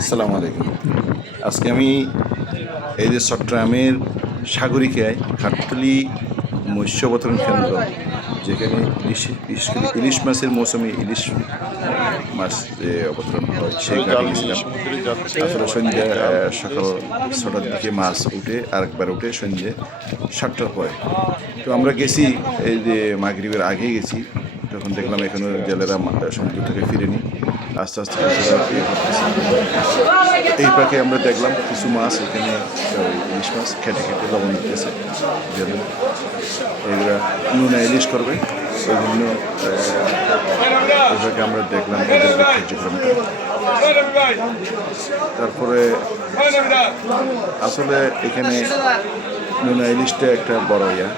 আসসালামু আলাইকুম। আজকে আমি এই যে চট্টগ্রামের সাগরিকায় ঘাটতলি মৎস্য অবতরণ কেন্দ্র, যেখানে ইলিশ ইলিশ মাছের মৌসুমে ইলিশ মাছ যে অবতরণ হয়, সেই আসলে সন্ধ্যা সকাল ছটার দিকে মাছ উঠে আরেকবার উঠে সন্ধ্যে সাতটার পরে তো আমরা গেছি, এই যে মাগরিবের আগে গেছি, তখন দেখলাম এখানে জেলেরা সমুদ্র থেকে ফিরেনি। আস্তে আস্তে এই পাকে আমরা দেখলাম কিছু মাছ এখানে ইলিশ মাছ খেটে খেটে লবণ দিতেছে। যেন এগুলা নুনে ইলিশ করবে বিভিন্ন ওইভাবে আমরা দেখলাম এদের কার্যক্রমটা। তারপরে আসলে এখানে নুনা ইলিশটা একটা বড় ইয়া।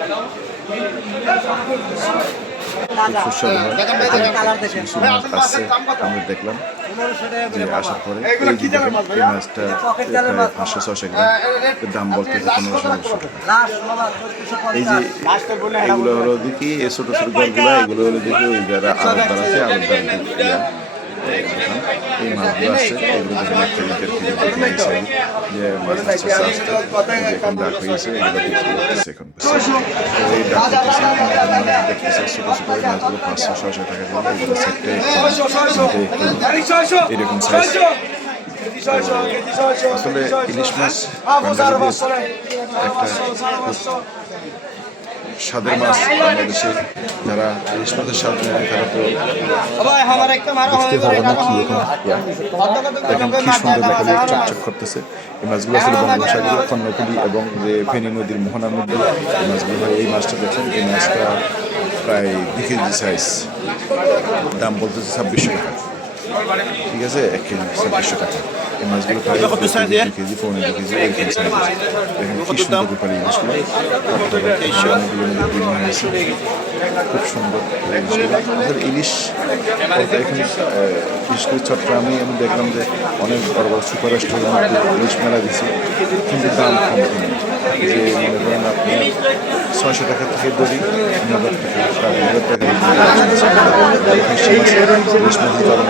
সুস্বাদু হয়। আসছে আমরা দেখলাম। যে আসার পরে এই মাছটা পাঁচশো ছশো গ্রাম। দাম বলতে পনেরোশো ষোলোশো এই যে এগুলো হলো দেখি এই ছোটো ছোটো ঘরগুলো এগুলো হলো দেখি ওই যারা আড়তদার আছে এই মাছগুলো আসছে এগুলো দেখেন এক কেজি দেড় কেজি কেজি সাইজ যে মাছ আসতে এখন ডাক হয়েছে এগুলো বিক্রি করতেছে এখন তো এই ডাক মানুষ দেখতেছে ছোটো ছোটো এই মাছগুলো পাঁচশো ছশো টাকা করে এগুলো সেটটা এরকম সাইজ আসলে ইলিশ মাছ একটা স্বাদের মাছ বাংলাদেশে যারা ইলিশ স্বাদ নেয়, তারা তো দেখতে পারবে না কি ইয়া। দেখেন কি সুন্দর দেখালে চকচক করতেছে। এই মাছগুলো আসলে বঙ্গোপসাগরের কর্ণফুলি এবং যে ফেনী নদীর মোহনার মধ্যে এই মাছগুলো এই মাছটা দেখেন, এই মাছটা প্রায় দু কেজি সাইজ দাম বলতেছে ছাব্বিশশো টাকা। ঠিক আছে এক কেজি ছাব্বিশশো টাকা। এই মাছগুলো প্রায় দু কেজি দু কেজি পনেরো দু কেজি এরকম সাইজ আছে দেখেন কি সুন্দর রূপালী মাছগুলো নদীগুলোর মধ্যে ডিম হয়েছে খুব সুন্দর ইলিশ এখানে বিশেষ করে চট্টগ্রামে আমি দেখলাম যে অনেক বড় বড় সুপার রেস্টুরেন্টের মধ্যে ইলিশ মেলা দিচ্ছে কিন্তু দাম কম যে মনে করেন আপনি ছয়শো টাকা থেকে ধরি তিন হাজার টাকা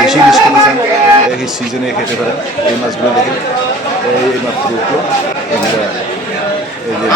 বেশি ইলিশ চান এই সিজনে খেতে পারেন এই মাছগুলো দেখে এই মাত্র উঠল এগুলা এই যে